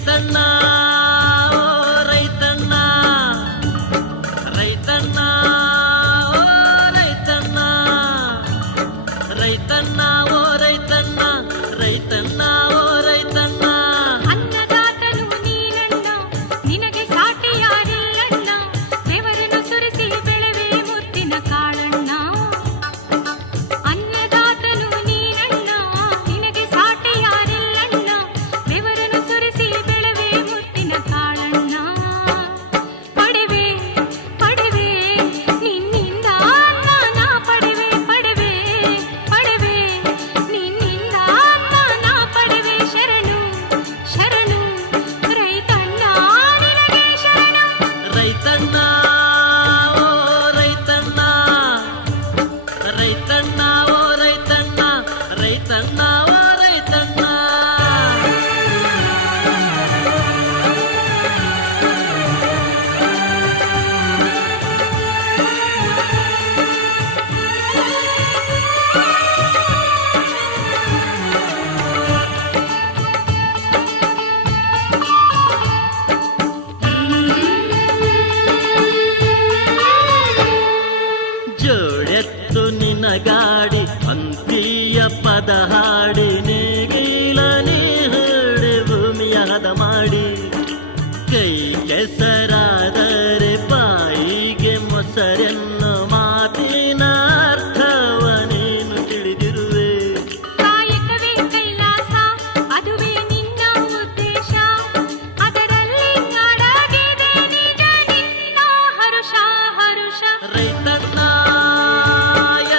ರೈತಣ್ಣ ಓ ರೈತಣ್ಣ ರೈತಣ್ಣ ಓ ರೈತಣ್ಣ ರೈತಣ್ಣ ಓ ರೈತಣ್ಣ ರೈತಣ್ಣ ಓ ರೈತಣ್ಣ ಅನ್ನದಾತನು ನೀನಣ್ಣ ನಿನಗೆ ಸಾಟಿ ಯಾರಿಲ್ಲಣ್ಣ ಬೆವರನ್ನು ಸುರಿಸಿ ಬೆಳೆವೆ ಮುತ್ತಿನ ಕಾಳಣ್ಣ ಅನ್ನದಾತನು ನೀನಣ್ಣ ನಿನಗೆ ಸಾಟಿ ಯಾರಿಲ್ಲಣ್ಣ ಬೆವರನ್ನು ಸುರಿಸಿ ಬೆಳೆವೆ ಮುತ್ತಿನ ಕಾಳಣ್ಣ ಪಡೆವೆ ಪಡೆವೆ ನಿನ್ನಿಂದ ನಾ ಪಡೆವೆ ಪಡೆವೆ ಪಡೆವೆ ನಿನ್ನಿಂದ ನಾ ಪಡೆವೆ ಶರಣು ಶರಣು ರೈತಣ್ಣ ನಿನಗೆ ಶರಣು ರೈತಣ್ಣ ಓ ರೈತಣ್ಣ ರೈತಣ್ಣ ಓ ರೈತಣ್ಣ ರೈತಣ್ಣ ಓ ರೈತಣ್ಣ ಜೋಡೆತ್ತು ನಿನ್ನ ಗಾಡಿ ಅಂತಿಯ ಪದ ಹಾಡಿ ನೇಗಿಲ ನೀ ಹಾಡಿ ಭೂಮಿಯ ಹದ ಮಾಡಿ ಕೈ ಕೆಸರಾದರೆ ಬಾಯಿಗೆ ಮೊಸರೆನ್ನು ಮಾತಿನ ಅರ್ಥವ ನೀನು ತಿಳಿದಿರುವೆ ಕಾಯಕವೇ ಕೈಲಾಸ ಅದುವೇ ನಿನ್ನ ಉದ್ದೇಶ ಅದರಲ್ಲಿ ಅಡಗಿದೆ ನಿಜ ನಿನ್ನ ಹರುಷ ಹರುಷ ರೈತಣ್ಣ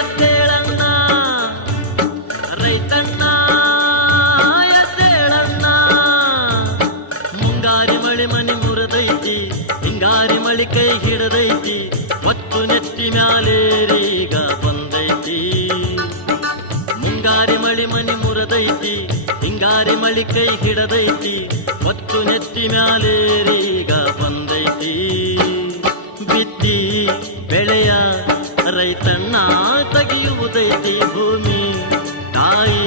ಎದ್ದೇಳಣ್ಣ ರೈತಣ್ಣ ಎದ್ದೇಳಣ್ಣ ಮುಂಗಾರಿ ಮಳೆ ಮನೆ ಮುರಿದೈತಿ ಹಿಂಗಾರಿ ಮಳಿ ಕೈ ಹಿಡದೈತಿ ಒತ್ತು ನೆತ್ತಿ ಮ್ಯಾಲೇರೀಗ ಬಂದೈತಿ ಮುಂಗಾರಿ ಮಳಿ ಮನೆ ಮುರಿದೈತಿ ಹಿಂಗಾರಿ ಮಳಿ ಕೈ ಹಿಡದೈತಿ ಒತ್ತು ನೆತ್ತಿ ಮ್ಯಾಲೇರೀಗ ಬಂದೈತಿ ಬಿತ್ತಿ ಬೆಳೆಯ ರೈತಣ್ಣ ತೆಗೆಯುವುದೈತಿ ಭೂಮಿ ತಾಯಿ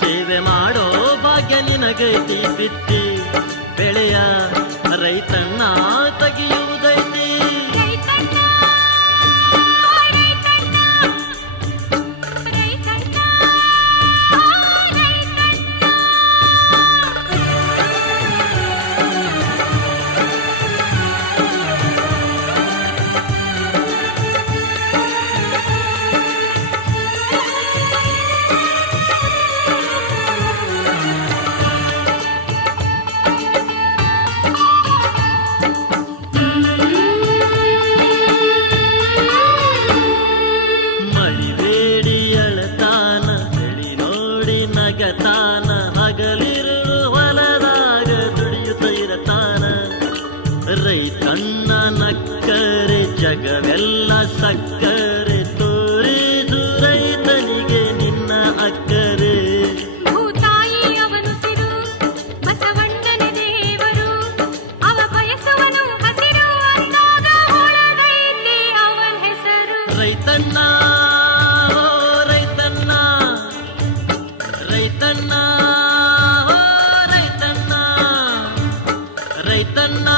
ಸೇವೆ ಮಾಡೋ ಭಾಗ್ಯ ನಿನಗೈತಿ ಬಿತ್ತಿ ಬೆಳೆಯ ರೈತಣ್ಣ ತೆಗೆಯುವುದೈತಿ ರೈತಣ್ಣ ರೈತಣ್ಣ ರೈತಣ್ಣ ಮಳಿಬೇಡಿ ಅಳತಾನ ಬೆಳಿ ನೋಡಿ ನಗತಾನ ಹಗಲಿರು ಹೊಲದಾಗ ದುಡಿಯುತ್ತ ಇರತಾನ ರೈತಣ್ಣ ನಕ್ಕರೆ ಜಗವೆಲ್ಲ ಸಕ್ಕರೆ ತೋರಿಸು ರೈತನಿಗೆ ನಿನ್ನ ಅಕ್ಕರೆ ಭೂತಾಯಿ ಅವನು ಸಿರು ಬಸವಣ್ಣನ ದೇವರು ಅವ ಬಯಸುವನು ಹಸಿರು ಅಂದಾಗ ಹೊಳದೈತಿ ಅವನ ಹೆಸರು ರೈತಣ್ಣ ಓ ರೈತಣ್ಣ ರೈತಣ್ಣ ಓ ರೈತಣ್ಣ ರೈತಣ್ಣ